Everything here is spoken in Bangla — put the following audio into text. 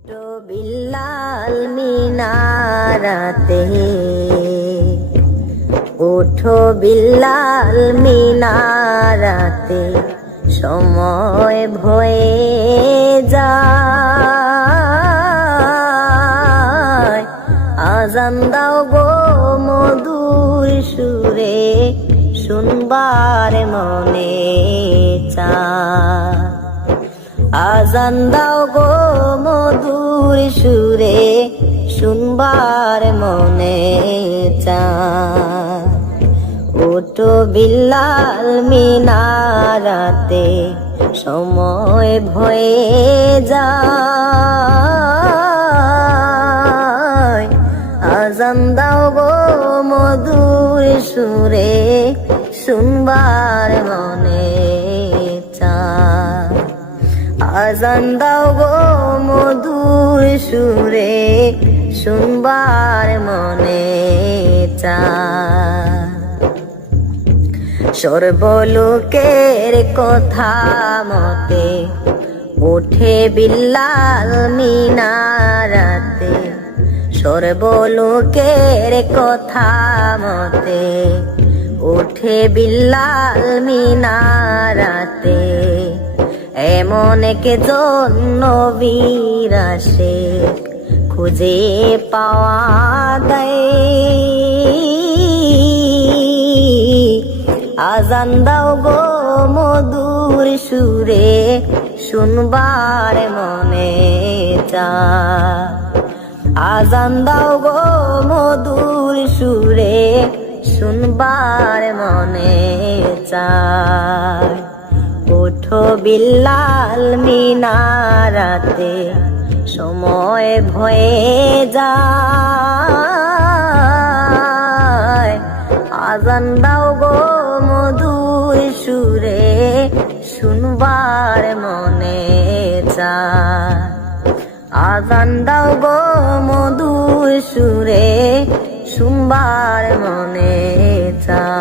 ছোটো বিল্লাল মিনারাতে, ওঠো বিল্লাল মিনারাতে, সময় ভয়ে যায়। আজান দাও গো মধুর সুরে, শুনবার মনে চায়। আজান দাও গো মধুর সুরে, শুনবার মনে চায়। ওঠো বিল্লাল মিনারাতে, সময় ভয়ে যায়। আজান দাও গো মধুর সুরে, শুনবার মনে চায়। আজান দাও গো মধুর সুরে, শুনবার মনে চায়। সর্বলোকের কথা মতে, ওঠে বিল্লাল মিনারাতে। সর্বলোকের কথা মতে, ওঠে বিল্লাল মিনারাতে। এমন একজন নবীর আসে, খুঁজে পাওয়া যায়। আজান দাও গো মধুর সুরে, শুনবার মনে চায়। আজান দাও গো মধুর সুরে, শুনবার মনে চায়। ওঠো বিল্লাল মিনারাতে, সময় ভয়ে যায়। আজান দাও গো মধুর সুরে, শুনবার মনে চায়। আজান দাও গো মধুর সুরে, শুনবার মনে চায়।